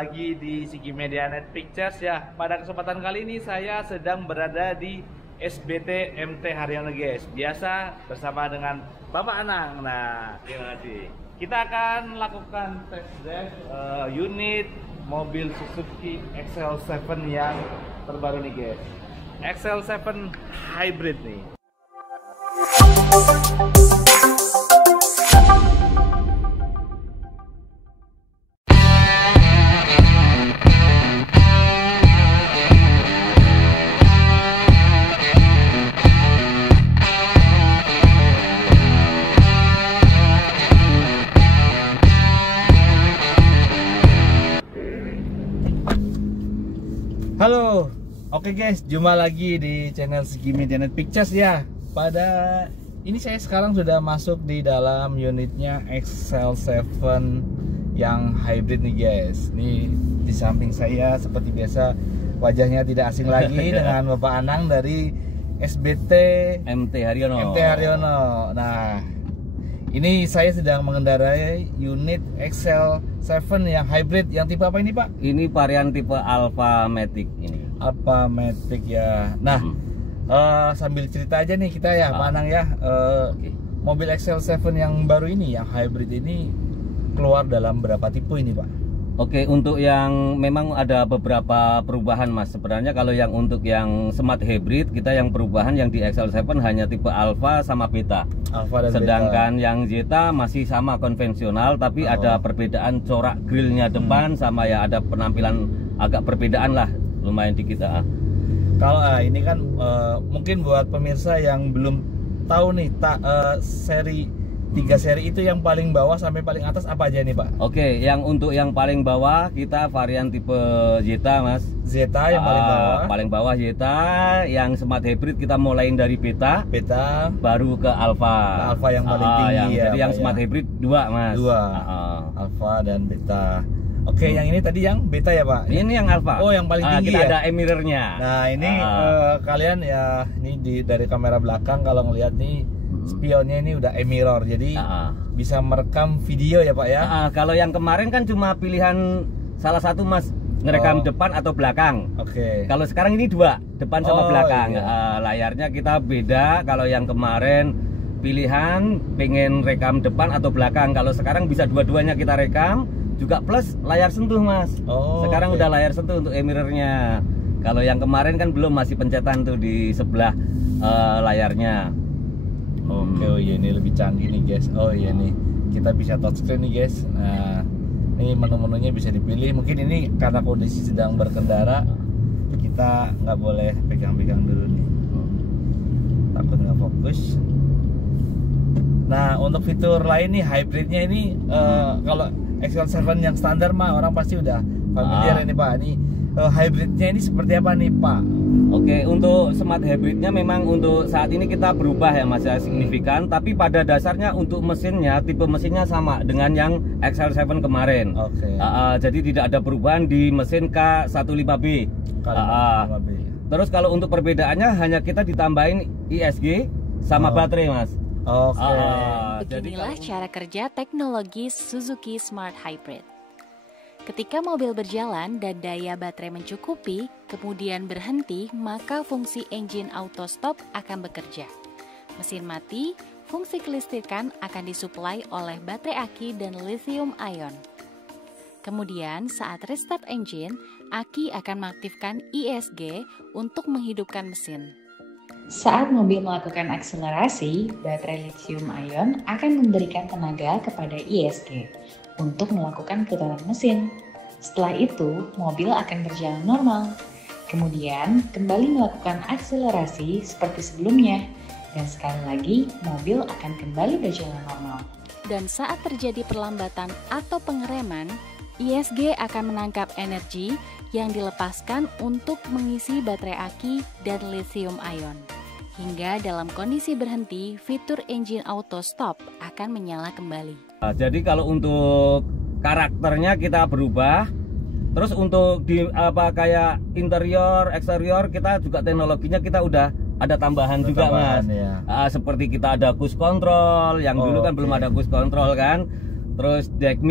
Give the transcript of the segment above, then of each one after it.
lagi di Sigi Medianet Pictures ya. Pada kesempatan kali ini saya sedang berada di SBT MT Haryono guys. Biasa bersama dengan Bapak Anang. Nah, terima kasih. Kita akan lakukan test drive unit mobil Suzuki XL7 yang terbaru nih guys. XL7 Hybrid nih. Halo, oke guys, jumpa lagi di channel Sigi Medianet Pictures ya. Pada ini saya sekarang sudah masuk di dalam unitnya XL7 yang hybrid nih guys. Ini di samping saya seperti biasa wajahnya tidak asing lagi dengan Bapak Anang dari SBT MT Haryono. Nah, ini saya sedang mengendarai unit XL7 yang hybrid. Yang tipe apa ini Pak? Ini varian tipe Alpha Matic ini. Alpha Matic ya. Nah, sambil cerita aja nih kita ya, Pak Anang ya. Okay. Mobil XL7 yang baru ini, yang hybrid ini keluar dalam berapa tipe ini Pak? Oke, untuk yang memang ada beberapa perubahan Mas. Sebenarnya kalau yang untuk yang Smart Hybrid, kita yang perubahan yang di XL7 hanya tipe Alpha sama Beta. Alpha dan Sedangkan yang Zeta masih sama konvensional, tapi ada perbedaan corak grillnya depan sama ya ada penampilan agak perbedaan lah, lumayan dikit. Kalau ini kan mungkin buat pemirsa yang belum tahu nih seri 3 seri itu yang paling bawah sampai paling atas apa aja nih Pak? Oke, yang untuk yang paling bawah kita varian tipe Zeta Mas. Zeta yang paling bawah. Paling bawah Zeta, yang Smart Hybrid kita mulai dari Beta, baru ke Alpha. Alpha yang paling tinggi ya. Jadi yang Smart Hybrid 2 Mas. 2. Alpha dan Beta. Oke, yang ini tadi yang Beta ya Pak? Ini yang Alpha. Oh, yang paling tinggi kita ya? ada e-mirrornya. Nah, ini kalian ya, ini dari kamera belakang kalau ngelihat nih spionnya ini udah e-mirror, jadi bisa merekam video ya Pak ya. Kalau yang kemarin kan cuma pilihan salah satu Mas, ngerekam depan atau belakang. Oke. Kalau sekarang ini 2, depan sama belakang. Iya. Layarnya kita beda. Kalau yang kemarin pilihan pengen rekam depan atau belakang, kalau sekarang bisa dua-duanya kita rekam, juga plus layar sentuh Mas. Sekarang udah layar sentuh untuk e-mirrornya. Kalau yang kemarin kan belum, masih pencetan tuh di sebelah layarnya. Oke, oh iya ini lebih canggih nih guys. Oh iya nih, kita bisa touchscreen nih guys. Nah, ini menu-menunya bisa dipilih. Mungkin ini karena kondisi sedang berkendara, kita nggak boleh pegang-pegang dulu nih, takut nggak fokus. Nah, untuk fitur lain nih hybridnya ini, kalau XL7 yang standar mah orang pasti udah familiar ini Pak. Ini hybridnya ini seperti apa nih Pak? Oke, untuk Smart Hybridnya memang untuk saat ini kita berubah ya Mas, signifikan. Tapi pada dasarnya untuk mesinnya, tipe mesinnya sama dengan yang XL7 kemarin. Jadi tidak ada perubahan di mesin K15B. Terus kalau untuk perbedaannya hanya kita ditambahin ISG sama baterai Mas. Beginilah cara kerja teknologi Suzuki Smart Hybrid. Ketika mobil berjalan dan daya baterai mencukupi, kemudian berhenti, maka fungsi engine auto stop akan bekerja. Mesin mati, fungsi kelistrikan akan disuplai oleh baterai aki dan lithium ion. Kemudian saat restart engine, aki akan mengaktifkan ISG untuk menghidupkan mesin. Saat mobil melakukan akselerasi, baterai lithium ion akan memberikan tenaga kepada ISG untuk melakukan putaran mesin. Setelah itu, mobil akan berjalan normal. Kemudian, kembali melakukan akselerasi seperti sebelumnya. Dan sekali lagi, mobil akan kembali berjalan normal. Dan saat terjadi perlambatan atau pengereman, ISG akan menangkap energi yang dilepaskan untuk mengisi baterai aki dan lithium ion. Hingga dalam kondisi berhenti, fitur engine auto stop akan menyala kembali. Jadi kalau untuk karakternya kita berubah. Terus untuk di kayak interior, eksterior kita juga teknologinya kita udah ada tambahan juga Mas. Ya. Seperti kita ada cruise control, yang dulu kan belum ada cruise control kan. Terus deck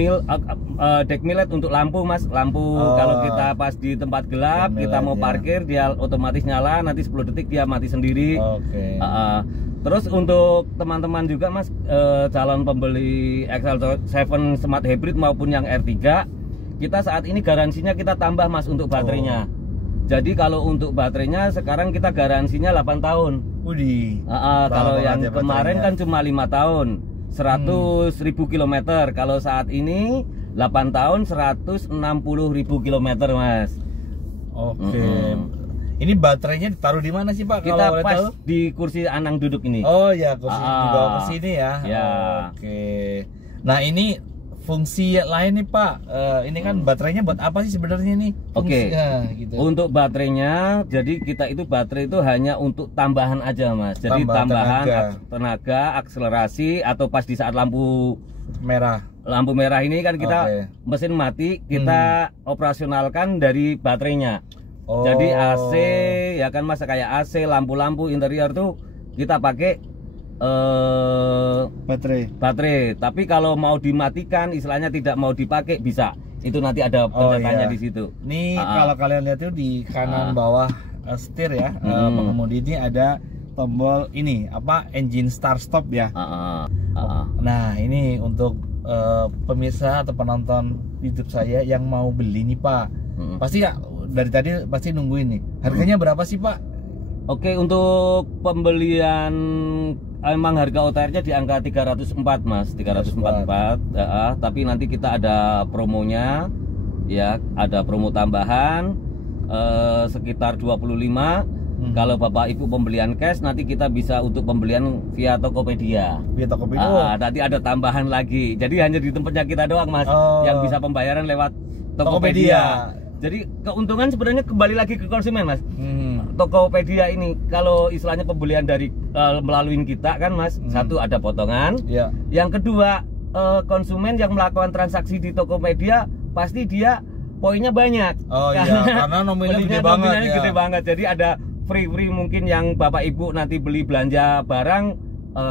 LED untuk lampu mas, lampu kalau kita pas di tempat gelap kita mau parkir dia otomatis nyala, nanti 10 detik dia mati sendiri. Terus untuk teman-teman juga mas, calon pembeli XL7 Smart Hybrid maupun yang R3, kita saat ini garansinya kita tambah mas untuk baterainya. Jadi kalau untuk baterainya sekarang kita garansinya 8 tahun. Kalau yang kemarin kan cuma 5 tahun 100.000 km. Kalau saat ini 8 tahun 160.000 km mas. Ini baterainya ditaruh di mana sih Pak? Kita pas di kursi Anang duduk ini. Oh ya, kursi dibawa ke sini ya. Nah ini fungsi lain nih Pak. Ini kan baterainya buat apa sih sebenarnya nih? Gitu. Untuk baterainya, jadi kita itu baterai itu hanya untuk tambahan aja mas. Jadi tambahan tenaga, akselerasi, atau pas di saat lampu merah ini kan kita mesin mati, kita operasionalkan dari baterainya. Jadi AC ya kan mas, kayak AC, lampu-lampu interior tuh kita pakai baterai. Tapi kalau mau dimatikan, istilahnya tidak mau dipakai, bisa. Itu nanti ada pencetannya di situ. Nih kalau kalian lihat tuh di kanan bawah setir ya, pengemudi ini ada tombol ini apa, engine start stop ya. Nah ini untuk pemirsa atau penonton YouTube saya yang mau beli nih Pak, pasti ya dari tadi pasti nungguin nih. Harganya berapa sih Pak? Untuk pembelian emang harga OTR-nya di angka 304 mas, 344. Tapi nanti kita ada promonya ya, ada promo tambahan sekitar 25. Kalau Bapak Ibu pembelian cash, nanti kita bisa untuk pembelian via Tokopedia. Nanti ada tambahan lagi. Jadi hanya di tempatnya kita doang mas yang bisa pembayaran lewat Tokopedia. Jadi keuntungan sebenarnya kembali lagi ke konsumen mas. Tokopedia ini kalau istilahnya pembelian dari melalui kita kan mas, satu ada potongan. Yang kedua, konsumen yang melakukan transaksi di Tokopedia pasti dia poinnya banyak. Karena nominalnya gede banget. Jadi ada free mungkin yang Bapak Ibu nanti beli belanja barang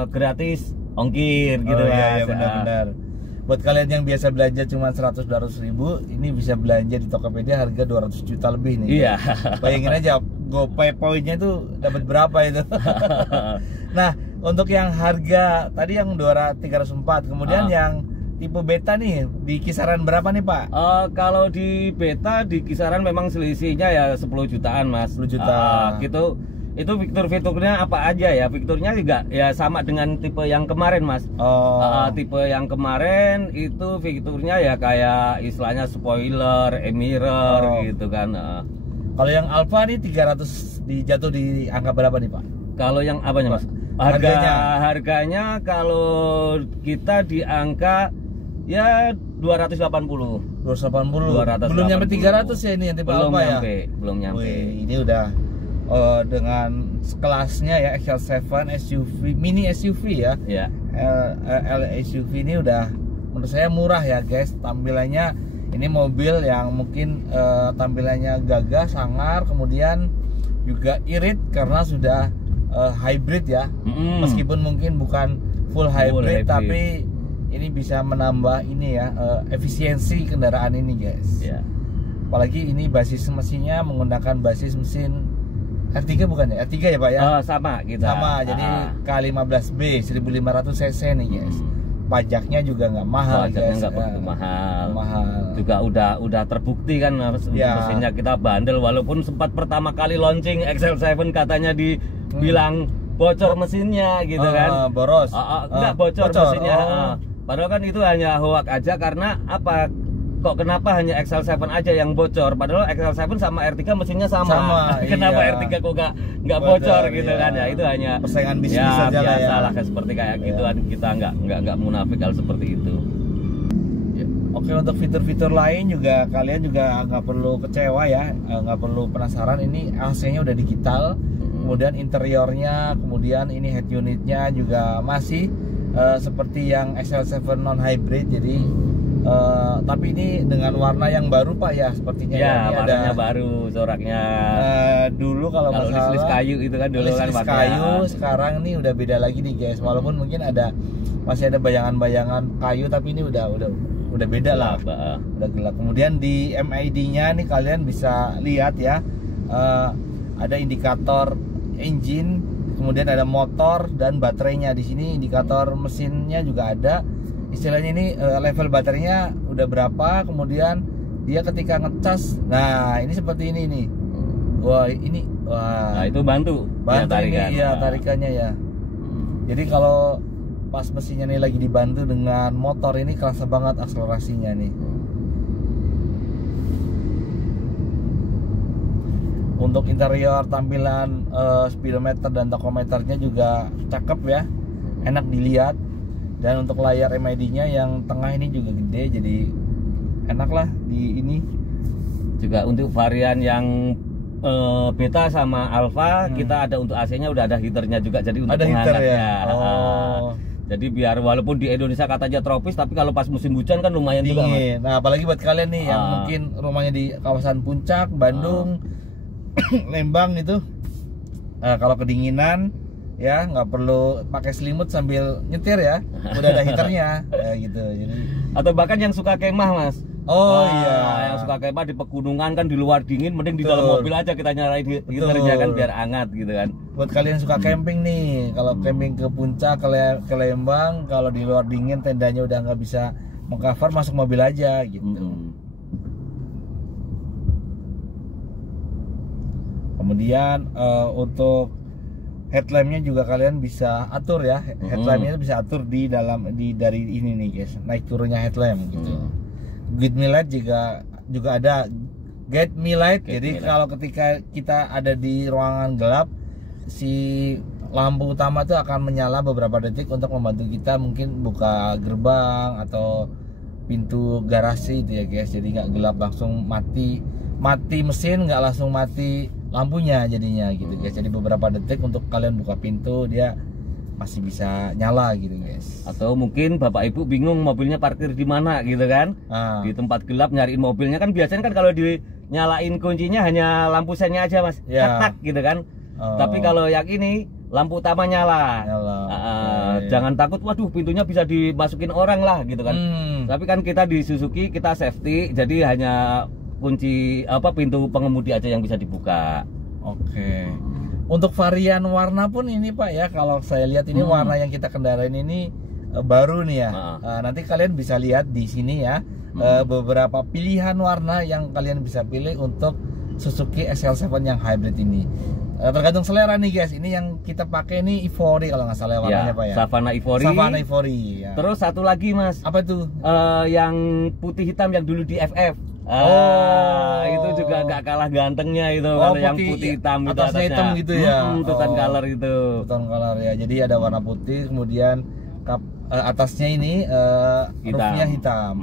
gratis ongkir gitu ya. Benar-benar. Buat kalian yang biasa belanja cuma 100-200 ribu, ini bisa belanja di Tokopedia harga 200 juta lebih nih. Bayangin aja GoPay poinnya itu dapat berapa itu. Nah untuk yang harga tadi yang 304, kemudian yang tipe beta nih di kisaran berapa nih Pak? Kalau di beta di kisaran memang selisihnya ya 10 jutaan mas. 10 juta gitu. Itu fitur-fiturnya apa aja ya? Fiturnya juga ya sama dengan tipe yang kemarin mas. Tipe yang kemarin itu fiturnya ya kayak istilahnya spoiler, mirror gitu kan. Kalau yang Alfa nih 300 dijatuh di angka berapa nih Pak? Kalau yang apanya mas? Harganya kalau kita di angka ya 280. Belum nyampe 300 ya ini yang tipe Alfa ya? Belum nyampe. Ini udah dengan kelasnya ya, XL7 SUV, mini SUV ya. L SUV ini udah menurut saya murah ya guys. Tampilannya ini mobil yang mungkin tampilannya gagah, sangar, kemudian juga irit karena sudah hybrid ya. Meskipun mungkin bukan full hybrid, tapi ini bisa menambah ini ya, efisiensi kendaraan ini guys. Apalagi ini basis mesinnya menggunakan basis mesin R3 bukan ya? R3 ya Pak ya? Sama kita. Sama, jadi K15B 1500 cc nih guys. Pajaknya juga nggak mahal. Pajaknya nggak begitu mahal. Juga udah terbukti kan mesinnya kita bandel, walaupun sempat pertama kali launching XL7 katanya dibilang bocor mesinnya gitu kan. Boros. Nggak bocor mesinnya. Padahal kan itu hanya hoak aja, karena apa? Kok kenapa hanya XL7 aja yang bocor? Padahal XL7 sama R3 mesinnya sama. Kenapa R3 kok nggak bocor gitu kan? Ya itu hanya persaingan bisnis saja lah ya. Salah seperti kayak gituan, kita nggak munafik hal seperti itu. Oke, untuk fitur-fitur lain juga kalian juga nggak perlu kecewa ya, nggak perlu penasaran. Ini AC-nya udah digital, kemudian interiornya, kemudian ini head unitnya juga masih seperti yang XL7 non hybrid. Jadi Tapi ini dengan warna yang baru Pak ya, sepertinya ya. Ini Warnanya ada baru, coraknya. Dulu kalau list kayu itu kan dulu kan warna kayu, sekarang ini udah beda lagi nih guys. Walaupun mungkin masih ada bayangan-bayangan kayu, tapi ini udah beda lah, udah gelap. Kemudian di MID-nya nih kalian bisa lihat ya, ada indikator engine, kemudian ada motor dan baterainya. Di sini indikator mesinnya juga ada. Istilahnya ini level baterainya udah berapa, kemudian dia ketika ngecas. Nah, ini seperti ini nih. Wah, Nah, itu bantu ya, tarikan. Ini ya tarikannya ya. Jadi kalau pas mesinnya nih lagi dibantu dengan motor ini kerasa banget akselerasinya nih. Untuk interior tampilan speedometer dan tachometernya juga cakep ya, enak dilihat. Dan untuk layar MID-nya yang tengah ini juga gede, jadi enak lah di ini. Juga untuk varian yang beta sama alpha, kita ada untuk AC-nya udah ada heaternya juga, jadi untuk penghangatnya. Jadi biar walaupun di Indonesia katanya tropis, tapi kalau pas musim hujan kan lumayan dingin juga, Mas. Nah, apalagi buat kalian nih yang mungkin rumahnya di kawasan Puncak, Bandung, Lembang itu, kalau kedinginan ya nggak perlu pakai selimut sambil nyetir ya, udah ada heaternya gitu. Jadi atau bahkan yang suka kemah Mas, yang suka kemah di pegunungan kan di luar dingin, mending di dalam mobil aja kita nyalain heaternya kan biar hangat gitu kan. Buat kalian suka camping nih, kalau camping ke Puncak, ke Lembang, kalau di luar dingin tendanya udah nggak bisa mengcover, masuk mobil aja gitu. Kemudian untuk headlampnya juga kalian bisa atur ya, headlampnya bisa atur dari ini nih guys, naik turunnya headlamp gitu. Guide me light juga ada guide me light. Jadi kalau ketika kita ada di ruangan gelap, si lampu utama itu akan menyala beberapa detik untuk membantu kita mungkin buka gerbang atau pintu garasi itu ya guys. Jadi nggak gelap langsung mati mesin, nggak langsung mati lampunya jadinya gitu guys. Jadi beberapa detik untuk kalian buka pintu dia masih bisa nyala gitu guys. Atau mungkin bapak ibu bingung mobilnya parkir di mana gitu kan, di tempat gelap nyariin mobilnya kan biasanya kan kalau dinyalain kuncinya hanya lampu sennya aja Mas, tak gitu kan. Tapi kalau yang ini lampu utama nyala. Jangan takut, waduh pintunya bisa dimasukin orang lah gitu kan. Tapi kan kita di Suzuki kita safety, jadi hanya kunci pintu pengemudi aja yang bisa dibuka. Oke. Untuk varian warna pun ini Pak ya, kalau saya lihat ini warna yang kita kendarain ini baru nih ya. Nanti kalian bisa lihat di sini ya, beberapa pilihan warna yang kalian bisa pilih untuk Suzuki SL7 yang hybrid ini. Tergantung selera nih guys. Ini yang kita pakai ini Ivory kalau nggak salah warnanya Pak ya. Savana Ivory. Ya. Terus satu lagi Mas. Apa tuh? Yang putih hitam yang dulu di FF. Itu juga nggak kalah gantengnya itu, kalau yang putih hitam itu atasnya hitam gitu ya. Two-tone color itu. Two-tone color ya. Jadi ada warna putih, kemudian atasnya ini roofnya hitam.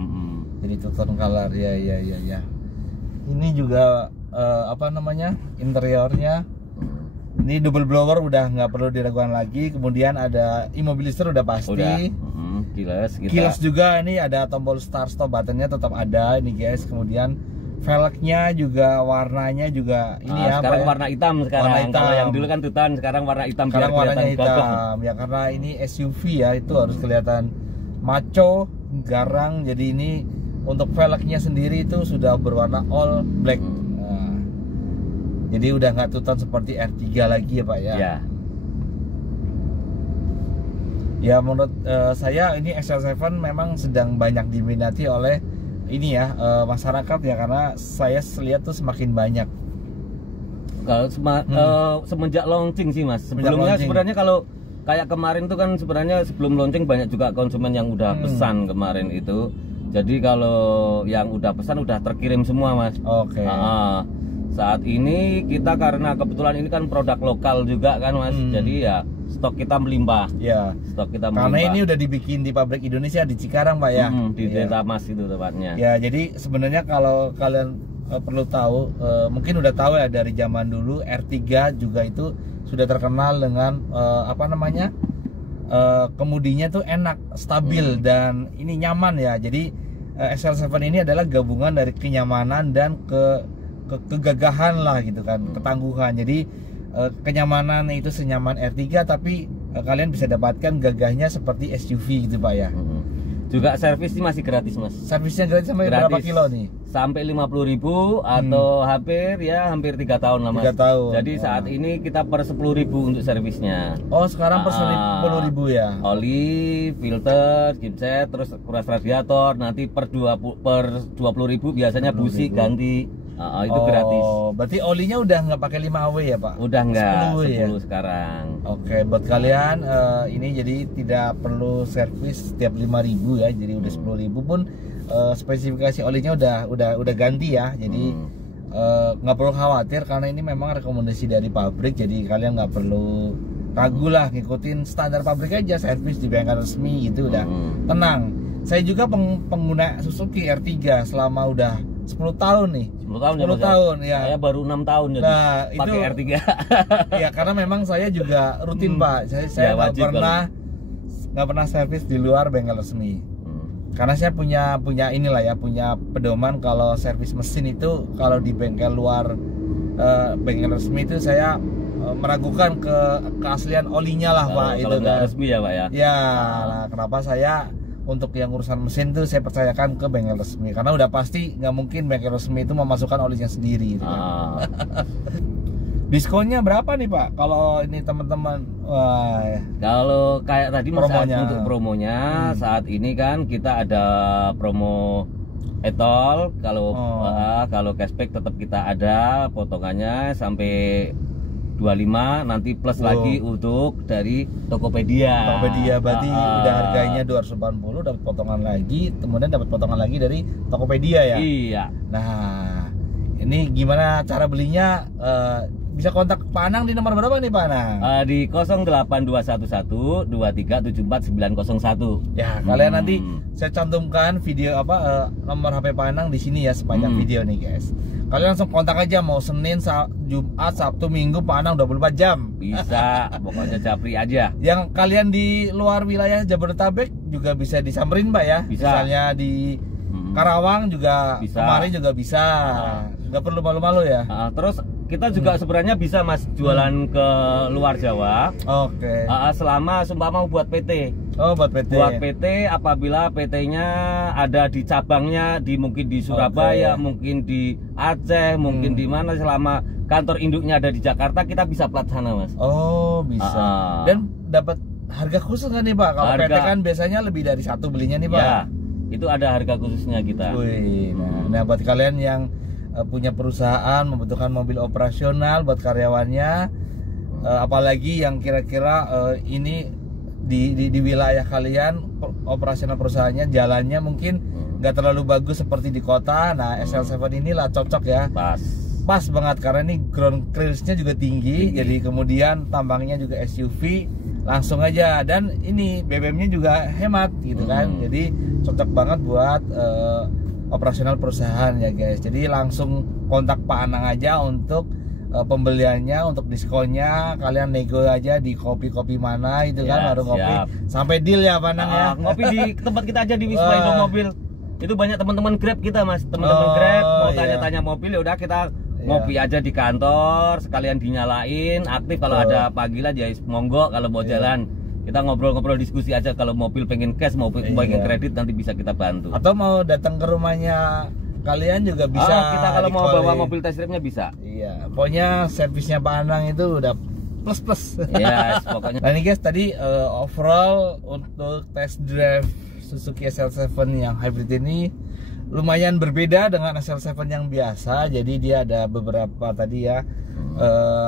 Jadi two-tone color ya. Ini juga interiornya. Ini double blower udah nggak perlu diragukan lagi. Kemudian ada immobilizer udah pasti. Kilas juga, ini ada tombol start stop buttonnya tetap ada ini guys. Kemudian velgnya juga warnanya juga ini sekarang warna hitam sekarang. Warna hitam. Kalau yang dulu kan tutan, sekarang warna hitam. Sekarang warnanya hitam ya, karena ini SUV ya, itu harus kelihatan maco, garang. Jadi ini untuk velgnya sendiri itu sudah berwarna all black. Jadi udah nggak tutan seperti R3 lagi ya Pak ya. Ya menurut saya ini XL7 memang sedang banyak diminati oleh ini ya masyarakat ya, karena saya lihat tuh semakin banyak. Kalau semenjak launching sih Mas. Sebelumnya sebenarnya kalau kayak kemarin tuh kan sebenarnya sebelum launching banyak juga konsumen yang udah pesan kemarin itu. Jadi kalau yang udah pesan udah terkirim semua Mas. Oke. Saat ini kita karena kebetulan ini kan produk lokal juga kan Mas. Jadi ya stok kita melimpah. Ya. Stok kita melimpah. Karena ini udah dibikin di pabrik Indonesia di Cikarang Pak ya. Di Desa Mas itu tepatnya. Ya, jadi sebenarnya kalau kalian perlu tahu, mungkin udah tahu ya dari zaman dulu R3 juga itu sudah terkenal dengan kemudinya tuh enak, stabil dan ini nyaman ya. Jadi SL7 ini adalah gabungan dari kenyamanan dan kegagahan lah gitu kan, ketangguhan. Jadi kenyamanan itu senyaman R3, tapi kalian bisa dapatkan gagahnya seperti SUV gitu Pak ya. Juga servis ini masih gratis Mas. Servisnya gratis sampai berapa kilo nih? Sampai 50.000 atau hampir 3 tahun lah Mas. 3 tahun. Jadi saat ini kita per 10.000 untuk servisnya. Oh sekarang per 10.000 ya? Oli, filter, chipset, terus kuras radiator. Nanti per 20.000 biasanya busi ganti. Itu gratis. Berarti olinya udah nggak pakai 5W ya Pak? Udah nggak, 10 ya? sekarang. Oke, buat kalian ini jadi tidak perlu servis setiap 5.000 ya, jadi udah 10.000 pun spesifikasi olinya udah ganti ya, jadi nggak perlu khawatir karena ini memang rekomendasi dari pabrik, jadi kalian nggak perlu ragu lah, ngikutin standar pabrik aja, servis di bengkel resmi gitu udah tenang. Saya juga pengguna Suzuki R3 selama udah 10 tahun nih. 10 tahun ya. Saya baru 6 tahun jadi pakai R3. Ya karena memang saya juga rutin Pak. Saya nggak pernah servis di luar bengkel resmi. Karena saya punya inilah ya, punya pedoman kalau servis mesin itu kalau di bengkel luar bengkel resmi itu saya meragukan keaslian olinya lah Pak. Kalau nggak resmi ya Pak ya. Ya, nah, kenapa saya untuk yang urusan mesin tuh saya percayakan ke bengkel resmi karena udah pasti nggak mungkin bengkel resmi itu memasukkan olinya sendiri gitu kan. Diskonnya berapa nih Pak kalau ini teman-teman? Kalau kayak tadi untuk promonya saat ini kan kita ada promo etol, kalau cashback tetap kita ada potongannya sampai 25, nanti plus lagi untuk dari Tokopedia. Berarti udah harganya 280 dapat potongan lagi, kemudian dapat potongan lagi dari Tokopedia ya. Iya. Nah, ini gimana cara belinya? Bisa kontak Pak Anang di nomor berapa nih Pak Anang? Di 08111 2374901. Ya, kalian nanti saya cantumkan video nomor HP Pak Anang di sini ya sepanjang video nih guys. Kalian langsung kontak aja, mau Senin, Jumat, Sabtu, Minggu, Pak Anang 24 jam. Bisa, pokoknya japri aja. Yang kalian di luar wilayah Jabodetabek juga bisa disamperin Pak ya. Bisa. Misalnya di Karawang juga bisa. Kemarin juga bisa. Nggak perlu malu-malu ya. Terus kita juga sebenarnya bisa Mas jualan ke luar Jawa. Oke. Selama sumpama buat PT. Oh, buat PT. Buat PT apabila PT-nya ada di cabangnya mungkin di Surabaya, mungkin di Aceh, mungkin di mana, selama kantor induknya ada di Jakarta, kita bisa plat sana Mas. Oh, bisa. Dan dapat harga khusus nggak nih Pak? Kalau PT kan biasanya lebih dari satu belinya nih Pak. Ya, itu ada harga khususnya kita. Wih, nah buat kalian yang punya perusahaan membutuhkan mobil operasional buat karyawannya, apalagi yang kira-kira ini di wilayah kalian operasional perusahaannya jalannya mungkin nggak terlalu bagus seperti di kota. Nah, SL7 inilah cocok ya. Pas banget karena ini ground clearance-nya juga tinggi, jadi kemudian tambangnya juga SUV, langsung aja, dan ini BBM-nya juga hemat gitu kan. Jadi cocok banget buat operasional perusahaan ya guys. Jadi langsung kontak Pak Anang aja untuk pembeliannya, untuk diskonnya kalian nego aja di kopi-kopi mana itu kan, baru ngopi sampai deal ya Pak Anang ya. Ngopi di tempat kita aja di Wisma Indo Mobil. Itu banyak teman-teman Grab kita Mas, teman-teman Grab mau tanya-tanya mobil, ya udah kita ngopi aja di kantor, sekalian dinyalain aktif. Kalau ada panggilan ya monggo, kalau mau jalan kita ngobrol-ngobrol, diskusi aja. Kalau mobil pengen cash, mau pengen kredit, nanti bisa kita bantu. Atau mau datang ke rumahnya kalian juga bisa. Kita kalau mau bawa mobil test drive-nya bisa. Iya, pokoknya servisnya Pak Anang itu udah plus. Yes, pokoknya. Nah ini guys, tadi overall untuk test drive Suzuki SL7 yang hybrid ini lumayan berbeda dengan SL7 yang biasa. Jadi dia ada beberapa tadi ya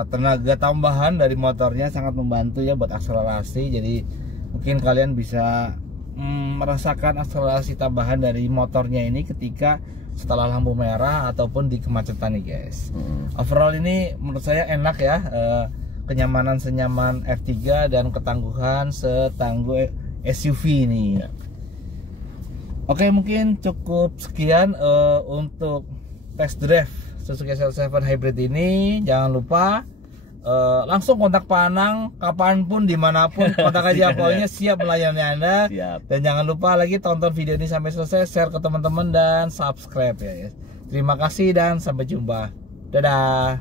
tenaga tambahan dari motornya, sangat membantu ya buat akselerasi. Jadi mungkin kalian bisa merasakan akselerasi tambahan dari motornya ini ketika setelah lampu merah ataupun di kemacetan nih guys. Overall ini menurut saya enak ya, kenyamanan senyaman R3 dan ketangguhan setangguh SUV ini. Oke, mungkin cukup sekian untuk test drive Suzuki SL7 Hybrid ini. Jangan lupa langsung kontak Pak Anang kapanpun dimanapun, kontak aja, pokoknya siap melayani Anda. Siap. Dan jangan lupa lagi tonton video ini sampai selesai, share ke teman-teman dan subscribe ya. Terima kasih dan sampai jumpa. Dadah.